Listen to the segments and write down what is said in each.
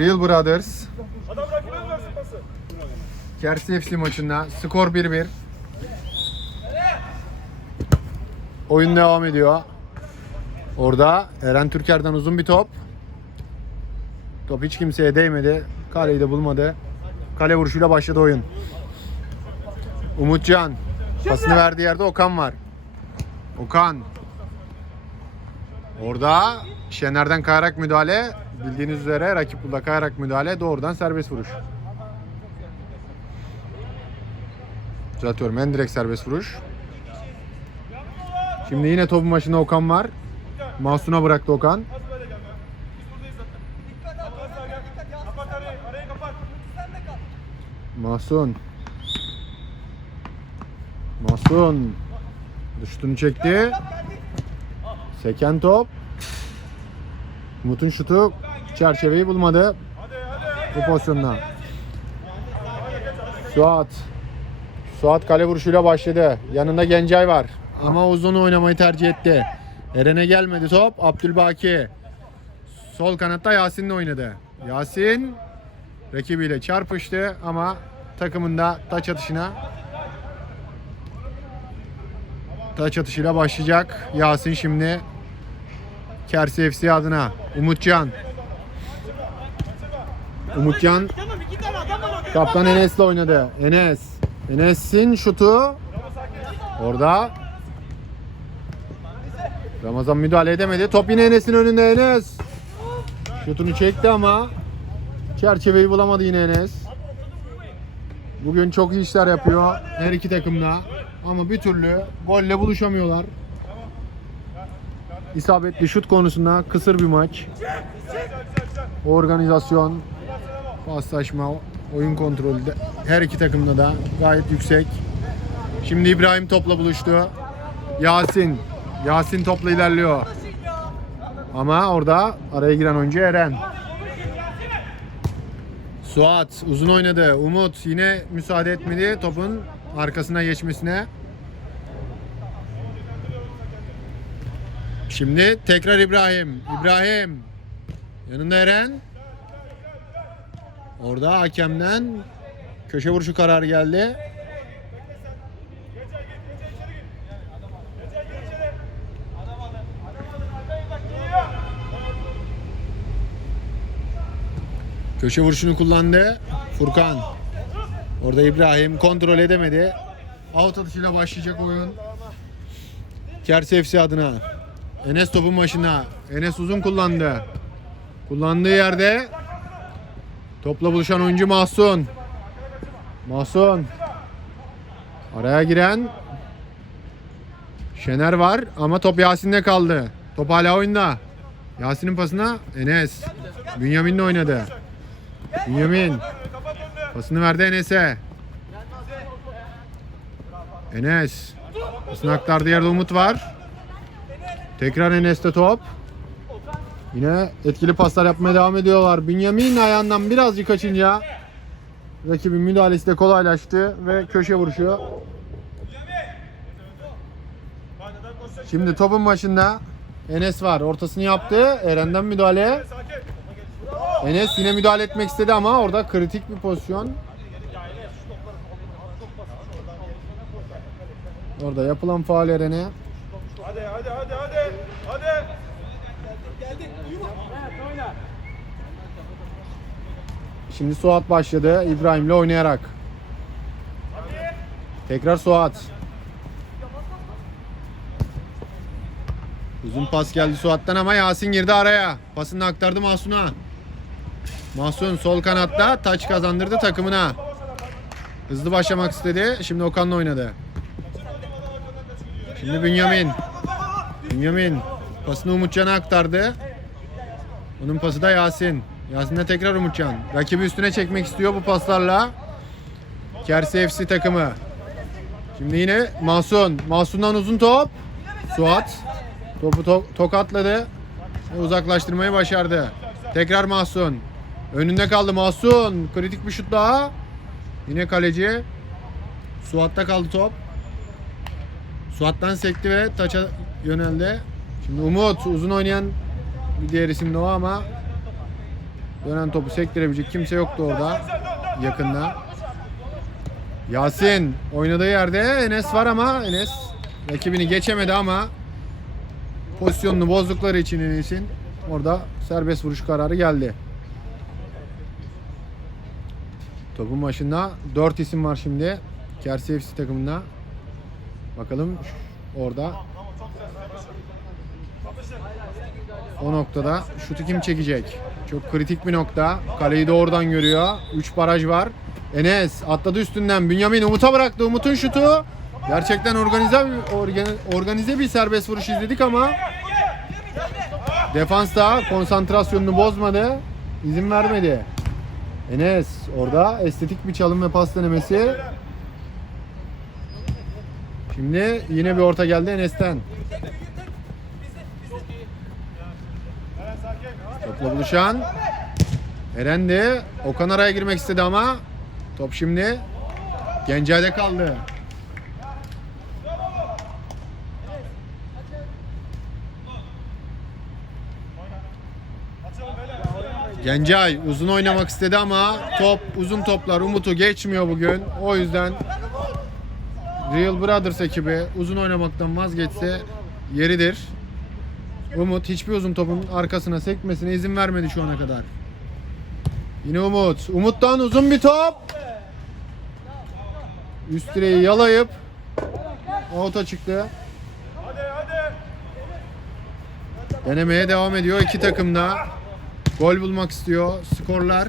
Real Brothers. Kersi FC maçında skor 1-1. Oyun devam ediyor. Orada Eren Türker'den uzun bir top. Top hiç kimseye değmedi. Kaleyi de bulmadı. Kale vuruşuyla başladı oyun. Umutcan. Pasını verdiği yerde Okan var. Okan. Orada Şener'den kayarak müdahale. Bildiğiniz üzere rakip burada kayarak müdahale. Doğrudan serbest vuruş. Düzeltiyorum. En direkt serbest vuruş. Şimdi yine topun başında Okan var. Mahsun'a bıraktı Okan. Mahsun. Mahsun. Düştünü çekti. Seken top. Umut'un şutu çerçeveyi bulmadı. Bu pozisyonda. Suat. Suat kale vuruşuyla başladı. Yanında Gencay var. Ama uzun oynamayı tercih etti. Eren'e gelmedi top. Abdülbaki. Sol kanatta Yasin'le oynadı. Yasin rakibiyle çarpıştı ama takımında taç atışına taç atışıyla başlayacak. Yasin şimdi Kersi FC adına. Umutcan. Umutcan Kaptan Enes'le oynadı. Enes. Enes'in şutu. Orada. Ramazan müdahale edemedi. Top yine Enes'in önünde Enes. Şutunu çekti ama çerçeveyi bulamadı yine Enes. Bugün çok iyi işler yapıyor her iki takımda. Ama bir türlü golle buluşamıyorlar. İsabetli şut konusunda kısır bir maç. Organizasyon, paslaşma, oyun kontrolü de her iki takımda da gayet yüksek. Şimdi İbrahim topla buluştu. Yasin. Yasin topla ilerliyor. Ama orada araya giren oyuncu Eren. Suat uzun oynadı. Umut yine müsaade etmedi topun arkasına geçmesine. Şimdi tekrar İbrahim. İbrahim. Yanında Eren. Orada hakemden köşe vuruşu kararı geldi. Köşe vuruşunu kullandı. Furkan. Orada İbrahim kontrol edemedi. Out atışıyla başlayacak oyun. Kersi FC adına. Enes topun başına. Enes uzun kullandı. Kullandığı yerde topla buluşan oyuncu Mahsun. Mahsun. Araya giren Şener var ama top Yasin'de kaldı. Top hala oyunda. Yasin'in pasına Enes. Bünyamin'le oynadı. Bünyamin. Pasını verdi Enes'e. Enes. Pasını aktardığı yerde Umut var. Tekrar Enes'te top. Yine etkili paslar yapmaya devam ediyorlar. Bünyamin ayağından birazcık kaçınca rakibin müdahalesi de kolaylaştı ve köşe vuruşu. Şimdi topun başında Enes var. Ortasını yaptı. Eren'den müdahale. Enes yine müdahale etmek istedi ama orada kritik bir pozisyon. Orada yapılan faal Eren'e. Hadi hadi hadi hadi. Hadi. Şimdi Suat başladı İbrahim'le oynayarak. Tekrar Suat. Uzun pas geldi Suat'tan ama Yasin girdi araya. Pasını aktardı Mahsun'a. Mahsun sol kanatta taç kazandırdı takımına. Hızlı başlamak istedi. Şimdi Okan'la oynadı. Şimdi Bünyamin. Bünyamin pasını Umutcan'a aktardı. Onun pası da Yasin. Yasin'de tekrar Umutcan. Rakibi üstüne çekmek istiyor bu paslarla. Kersi FC takımı. Şimdi yine Mahsun. Mahsun'dan uzun top. Suat. Topu to- tokatladı. Uzaklaştırmayı başardı. Tekrar Mahsun. Önünde kaldı Mahsun. Kritik bir şut daha. Yine kaleci. Suat'ta kaldı top. Suat'tan sekti ve taça yöneldi. Şimdi Umut uzun oynayan bir diğer isim de o ama Dönen topu sektirebilecek kimse yoktu orada yakında. Yasin oynadığı yerde Enes var ama Enes rakibini geçemedi ama pozisyonunu bozdukları için Enes'in orada serbest vuruş kararı geldi. Topun başında 4 isim var şimdi. Kersi FC takımında. Bakalım orada o noktada şutu kim çekecek? Çok kritik bir nokta. Kaleyi de oradan görüyor. 3 baraj var. Enes atladı üstünden. Bünyamin Umut'a bıraktı. Umut'un şutu. Gerçekten organize organize bir serbest vuruş izledik ama defans da konsantrasyonunu bozmadı. İzin vermedi. Enes orada estetik bir çalım ve pas denemesi. Şimdi yine bir orta geldi Enes'ten. Topla buluşan Eren de Okan araya girmek istedi ama top şimdi Gencay'da kaldı. Gencay uzun oynamak istedi ama top uzun toplar Umut'u geçmiyor bugün. O yüzden Real Brothers ekibi uzun oynamaktan vazgeçse yeridir. Umut hiçbir uzun topun arkasına sekmesine izin vermedi şu ana kadar. Yine Umut. Umut'tan uzun bir top. Üst direği yalayıp out'a çıktı. Denemeye devam ediyor iki takım da. Gol bulmak istiyor. Skorlar.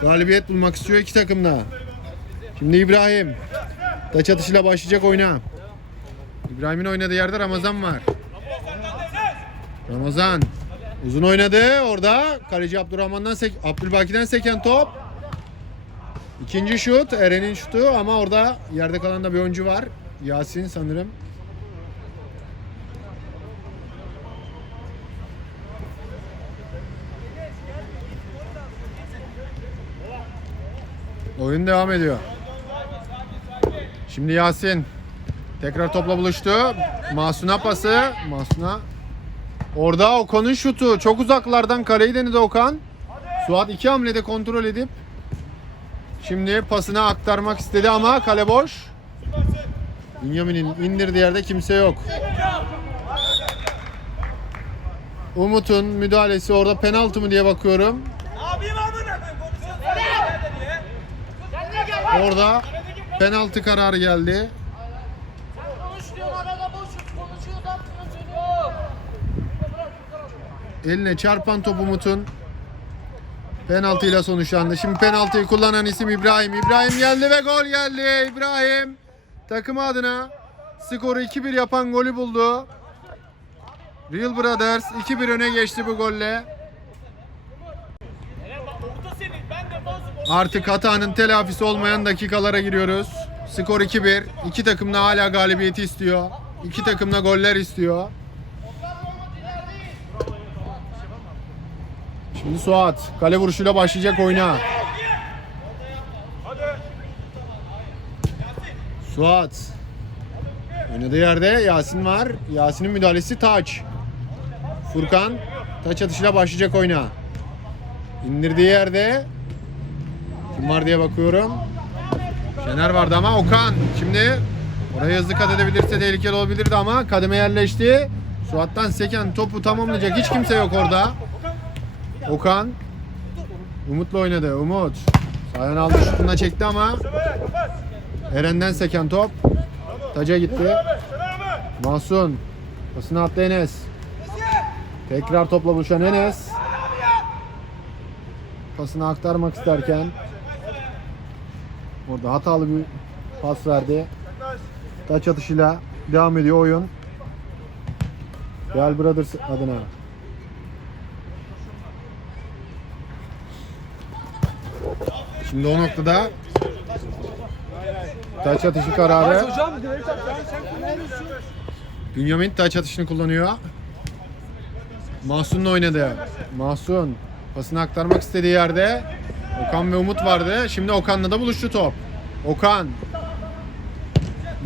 Galibiyet bulmak istiyor iki takım da. Şimdi İbrahim. Taç atışıyla başlayacak oyuna. İbrahim'in oynadığı yerde Ramazan var. Ramazan. Uzun oynadı orada. Kaleci Abdurrahman'dan sek Abdülbaki'den seken top. İkinci şut Eren'in şutu ama orada yerde kalan da bir oyuncu var. Yasin sanırım. Oyun devam ediyor. Şimdi Yasin tekrar topla buluştu. Masuna pası. Masuna. Orada Okan'ın şutu. Çok uzaklardan kaleyi denedi Okan. Suat iki hamlede kontrol edip şimdi pasını aktarmak istedi ama kale boş. Bünyamin'in indirdiği yerde kimse yok. Umut'un müdahalesi orada penaltı mı diye bakıyorum. Orada penaltı kararı geldi. Eline çarpan top Umut'un penaltıyla sonuçlandı. Şimdi penaltıyı kullanan isim İbrahim. İbrahim geldi ve gol geldi. İbrahim takımı adına skoru 2-1 yapan golü buldu. Real Brothers 2-1 öne geçti bu golle. Artık hatanın telafisi olmayan dakikalara giriyoruz. Skor 2-1. İki takım da hala galibiyeti istiyor. İki takım da goller istiyor. Şimdi Suat kale vuruşuyla başlayacak oyuna. Suat. Oynadığı yerde Yasin var. Yasin'in müdahalesi taç. Furkan taç atışıyla başlayacak oyuna. İndirdiği yerde kim var diye bakıyorum. Şener vardı ama Okan. Şimdi oraya hızlı kat edebilirse tehlikeli olabilirdi ama kademe yerleşti. Suat'tan seken topu tamamlayacak hiç kimse yok orada. Okan Umut'la oynadı. Umut. Sağyan aldı şutuna çekti ama Eren'den seken top. Taca gitti. Mahsun. Pasını attı Enes. Tekrar topla buluşan Enes. Pasını aktarmak isterken orada hatalı bir pas verdi. Taç atışıyla devam ediyor oyun. Real Brothers adına. Şimdi o noktada taç atışı kararı. Bünyamin taç atışını kullanıyor. Mahsun'la oynadı. Mahsun pasını aktarmak istediği yerde Okan ve Umut vardı. Şimdi Okan'la da buluştu top. Okan.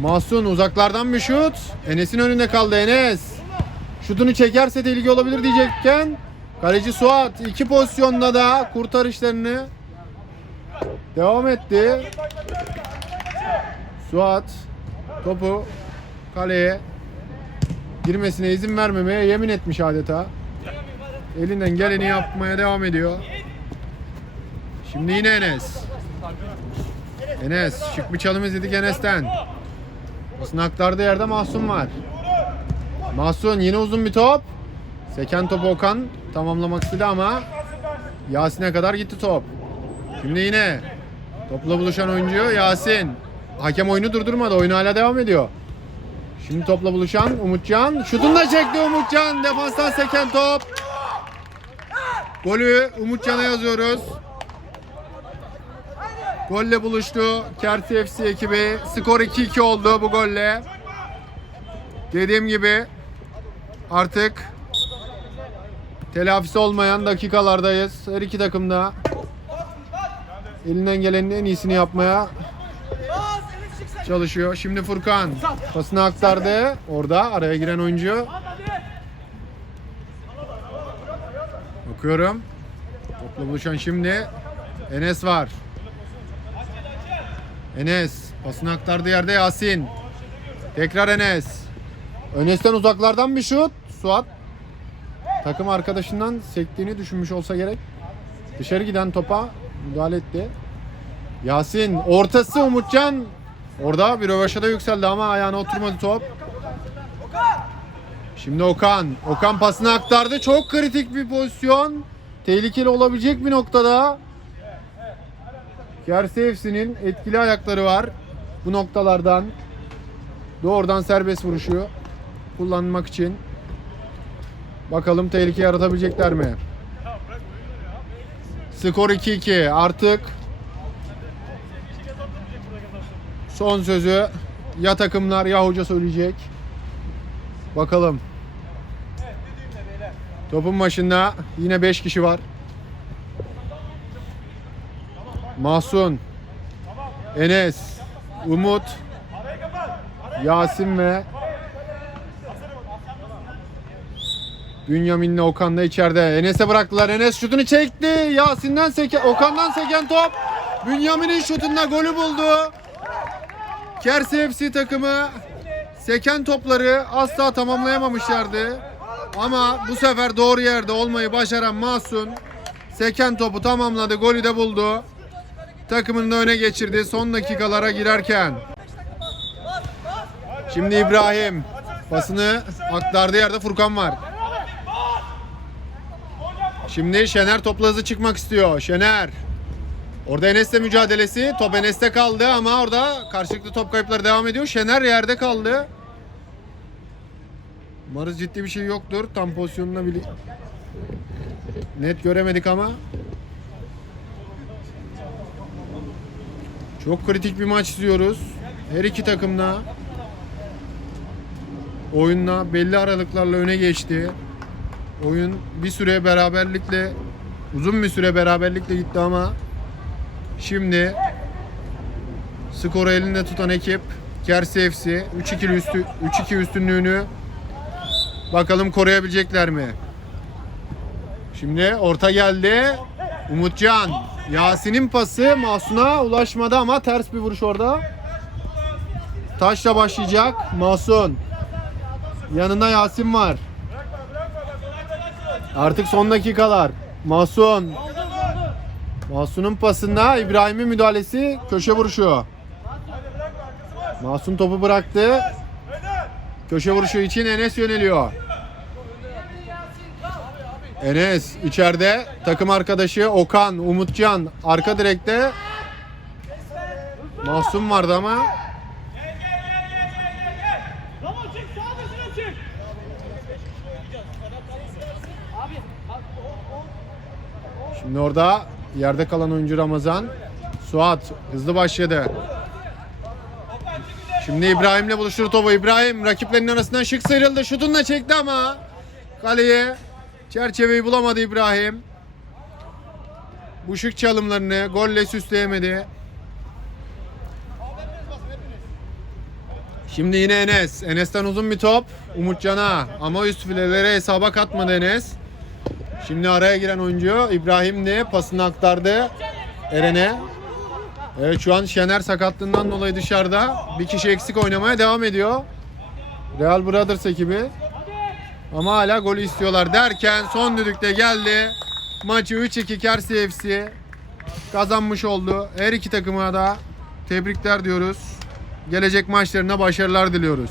Mahsun uzaklardan bir şut. Enes'in önünde kaldı Enes. Şutunu çekerse tehlike olabilir diyecekken Kaleci Suat iki pozisyonda da kurtarışlarını devam etti. Suat topu kaleye girmesine izin vermemeye yemin etmiş adeta. Elinden geleni yapmaya devam ediyor. Şimdi yine Enes. Enes şık bir çalım izledik Enes'ten. Basın aktardığı yerde Mahsun var. Mahsun yine uzun bir top. Seken topu Okan tamamlamak istedi ama Yasin'e kadar gitti top. Şimdi yine topla buluşan oyuncu Yasin. Hakem oyunu durdurmadı. Oyun hala devam ediyor. Şimdi topla buluşan Umutcan. Şutunu da çekti Umutcan. Defanstan seken top. Golü Umutcan'a yazıyoruz. Golle buluştu. Kerti FC ekibi. Skor 2-2 oldu bu golle. Dediğim gibi artık telafisi olmayan dakikalardayız. Her iki takım da elinden gelenin en iyisini yapmaya çalışıyor. Şimdi Furkan pasını aktardı. Orada araya giren oyuncu. Bakıyorum. Topla buluşan şimdi Enes var. Enes pasını aktardığı yerde Yasin. Tekrar Enes. Enes'ten uzaklardan bir şut. Suat takım arkadaşından sektiğini düşünmüş olsa gerek. Dışarı giden topa müdahale etti. Yasin ortası Umutcan. Orada bir rövaşata yükseldi ama ayağına oturmadı top. Şimdi Okan. Okan pasını aktardı. Çok kritik bir pozisyon. Tehlikeli olabilecek bir noktada. Kerseyevsi'nin etkili ayakları var. Bu noktalardan doğrudan serbest vuruşu kullanmak için. Bakalım tehlike yaratabilecekler mi? Skor 2-2. Artık son sözü ya takımlar ya hoca söyleyecek. Bakalım. Topun başında yine 5 kişi var. Mahsun, Enes, Umut, Yasin ve Bünyamin'le Okan da içeride. Enes'e bıraktılar. Enes şutunu çekti. Yasin'den seken, Okan'dan seken top. Bünyamin'in şutunda golü buldu. Kersi FC takımı seken topları asla tamamlayamamışlardı. Ama bu sefer doğru yerde olmayı başaran Mahsun seken topu tamamladı. Golü de buldu. Takımını da öne geçirdi son dakikalara girerken. Şimdi İbrahim pasını aktardığı yerde Furkan var. Şimdi Şener topla hızlı çıkmak istiyor. Şener. Orada Enes'le mücadelesi. Top Enes'te kaldı ama orada karşılıklı top kayıpları devam ediyor. Şener yerde kaldı. Umarız ciddi bir şey yoktur. Tam pozisyonuna bile net göremedik ama çok kritik bir maç izliyoruz. Her iki takımda oyunla belli aralıklarla öne geçti. Oyun bir süre beraberlikle uzun bir süre beraberlikle gitti ama şimdi skoru elinde tutan ekip Kersi FC 3-2 üstü 3-2 üstünlüğünü bakalım koruyabilecekler mi? Şimdi orta geldi. Umutcan. Yasin'in pası Mahsun'a ulaşmadı ama ters bir vuruş orada. Taşla başlayacak. Mahsun. Yanında Yasin var. Artık son dakikalar. Mahsun. Mahsun'un pasında İbrahim'in müdahalesi köşe vuruşu. Mahsun topu bıraktı. Köşe vuruşu için Enes yöneliyor. Enes içeride takım arkadaşı Okan, Umutcan arka direkte Mahsun vardı ama şimdi orada yerde kalan oyuncu Ramazan Suat hızlı başladı. Şimdi İbrahim'le buluştur topu. İbrahim rakiplerinin arasından şık sıyrıldı. Şutunu çekti ama kaleye çerçeveyi bulamadı İbrahim. Bu şık çalımlarını golle süsleyemedi. Şimdi yine Enes. Enes'ten uzun bir top. Umutcan'a ama üst filelere hesaba katmadı Enes. Şimdi araya giren oyuncu İbrahim'di. Pasını aktardı Eren'e. Evet şu an Şener sakatlığından dolayı dışarıda. Bir kişi eksik oynamaya devam ediyor. Real Brothers ekibi. Ama hala golü istiyorlar derken son düdükte geldi. Maçı 3-2 Kersi FC kazanmış oldu. Her iki takıma da tebrikler diyoruz. Gelecek maçlarına başarılar diliyoruz.